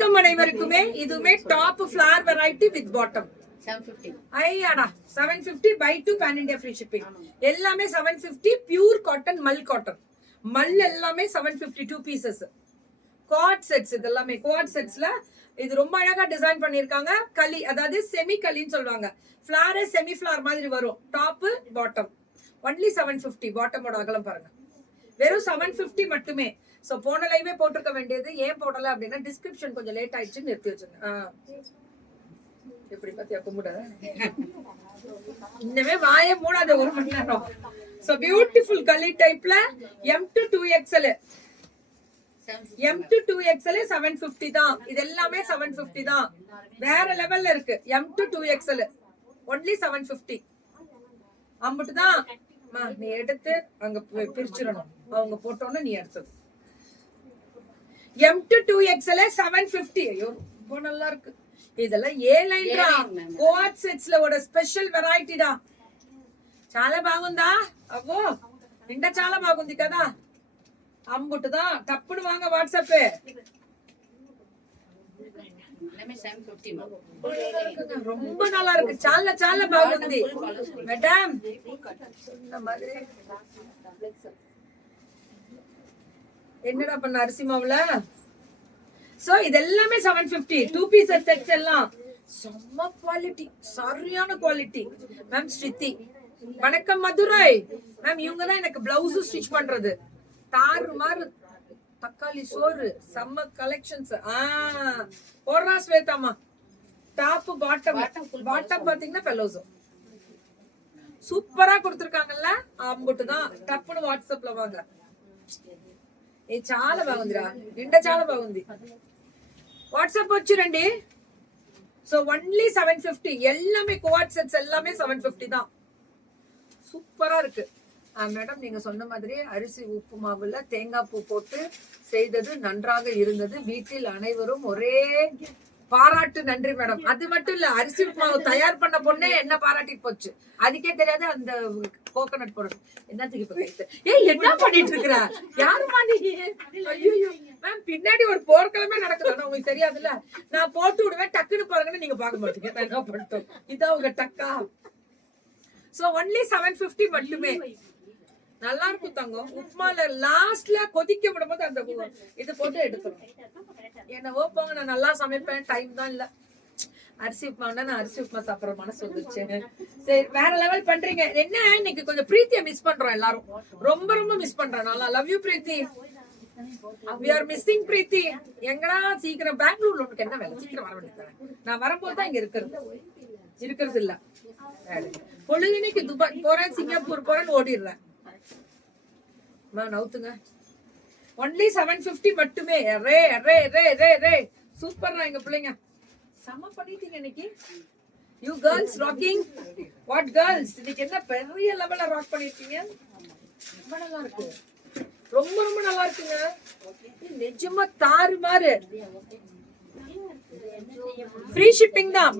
வணக்கம் அனைவருக்குமே. இதுமே top flare variety with bottom 750. ஐயாடா 750 by 2 pan India free shipping. எல்லாமே 750 பியூர் காட்டன் மல் காட்டன். மல் எல்லாமே 750 2 பீசஸ். குவாட் செட்ஸ் இதெல்லாமே குவாட் செட்ஸ்ல இது ரொம்ப அழகா டிசைன் பண்ணிருக்காங்க. களி அதாவது செமி களின்னு சொல்லுவாங்க. ஃபிளாரே செமி ஃபிளார் மாதிரி வரும். Top bottom only 750. பாட்டமோட அகலம் பாருங்க. வெறும் 750 மட்டுமே. சோ போன லைவே போட்டிருக்க வேண்டியது ஏன் போடல அப்படின்னா டிஸ்கிரிப்ஷன் கொஞ்சம் லேட் ஆயிடுச்சு நிறுத்தி வச்சிருந்தேன். எப்படி பத்தியா கும்பிட இன்னமே வாயே மூடாத ஒரு மணி நேரம். சோ பியூட்டிஃபுல் கலி டைப்ல M to 2XL M to 2XL 750 தான். இது எல்லாமே 750 தான். வேற லெவல்ல இருக்கு. M to 2XL only 750. அம்புட்டு தான். நீ எடுத்து அங்க பிரிச்சிடணும். அவங்க போட்டோன்னு நீ எடுத்தது. M to 2XL 750. ஐயோ ரொம்ப நல்லா இருக்கு. இதெல்லாம் ఏ లైన్ రా కోట్ సెట్స్ లో ఒక స్పెషల్ వెరైటీ రా. చాలా బాగుందా అవ్వో నిండా చాలా బాగుంది కదా. అమ్ముటుదా తప్పుడు వాంగ వాట్సాప్ ரொம்ப நல்லா இருக்கு. చాలా చాలా బాగుంది மேடம். என்னடா பண்ண அரிசி மாவுல. சோ இது எல்லாமே 750 2 பீசஸ் செட்ஸ் எல்லாம் செம்ம குவாலிட்டி, சரியான குவாலிட்டி. மேம் ஸ்ருதி வணக்கம் மதுரை மேம். இவங்க தான் எனக்கு பிளவுஸ் ஸ்டிச் பண்றது. தாறுமாறு தக்காளி சோறு செம்ம கலெக்ஷன்ஸ். போடுறா ஸ்வேதாமா. டாப் பாட்டம் பாட்டம் பாத்தீங்கன்னா பெலோசோ சூப்பரா கொடுத்துருக்காங்கல்ல. அம்புட்டு தான். டப்புன்னு வாட்ஸ்அப்ல வாங்க. ఏ చాలా బాగుందిరా. నిండా చాలా బాగుంది. వాట్సాప్ వచ్చిరండి. So only 750. எல்லாமே குவாட் செட்ஸ் எல்லாமே 750 தான். சூப்பரா இருக்கு. மேடம் நீங்க சொன்ன மாதிரி அரிசி உப்பு மாவுல தேங்காய் பூ போட்டு செய்தது நன்றாக இருந்தது. வீட்டில் அனைவரும் ஒரே பாராட்டு. நன்றி மேடம். அது மட்டும் இல்ல, அரிசி மாவு தயார் பண்ண பொண்ணே என்ன பாராட்டிட்டு போச்சு. அதுக்கே தெரியாது அந்த கோகனட் போடணும். என்னத்துக்கு இப்ப கைத்து என்ன பண்ணிட்டு இருக்கிற யாருமா நீ. ஐயோ மேம் பின்னாடி ஒரு போர்க்கிழமை நடக்குது உங்களுக்கு தெரியாதுல்ல. நான் போட்டு விடுவேன் டக்குன்னு பாருங்கன்னு நீங்க பாக்க மாட்டீங்க. நான் என்ன பண்ணிட்டோம். இதான் உங்க டக்கா. சோ ஒன்லி 750 மட்டுமே. நல்லா இருக்கும் தங்கம். உப்மால லாஸ்ட்ல கொதிக்க விடும்போது அந்த இது போட்டு எடுத்துரும். என்னவோ போங்க, நான் நல்லா சமைப்பேன். டைம் தான் இல்ல. அரிசி உப்புமானா நான் அரிசி உப்புமா சாப்பிடுற மனசு வந்துருச்சு. சரி வேற லெவல் பண்றீங்க. என்ன இன்னைக்கு கொஞ்சம் பிரீத்தியை மிஸ் பண்றோம் எல்லாரும். ரொம்ப ரொம்ப மிஸ் பண்றேன். நல்லா love you Preethi. we are missing Preethi. எங்கடா சீக்கிரம் பெங்களூர்ல உனக்கு என்ன வேலை? சீக்கிரம் வர வேண்டியது. நான் வரும்போது தான் இங்க இருக்கிறது இல்ல. பொழுதுனைக்கு துபாய் போறேன் சிங்கப்பூர் போறேன்னு ஓடிடுறேன். நவுத்துங்க. ஒன்லி 750 மட்டுமே. ரே ரே ரே ரே ரே சூப்பர்ரா எங்க பிள்ளைங்க. சம பண்ணிட்டீங்க இன்னைக்கு. You girls rocking. What girls இன்னைக்கு என்ன பெரிய லெவல்ல ராக் பண்ணிருக்கீங்க. ரொம்ப நல்லா இருக்கு. ரொம்ப ரொம்ப நல்லா இருக்குங்க. நிஜமா தாறுமாறு. ஃப்ரீ ஷிப்பிங் தான்.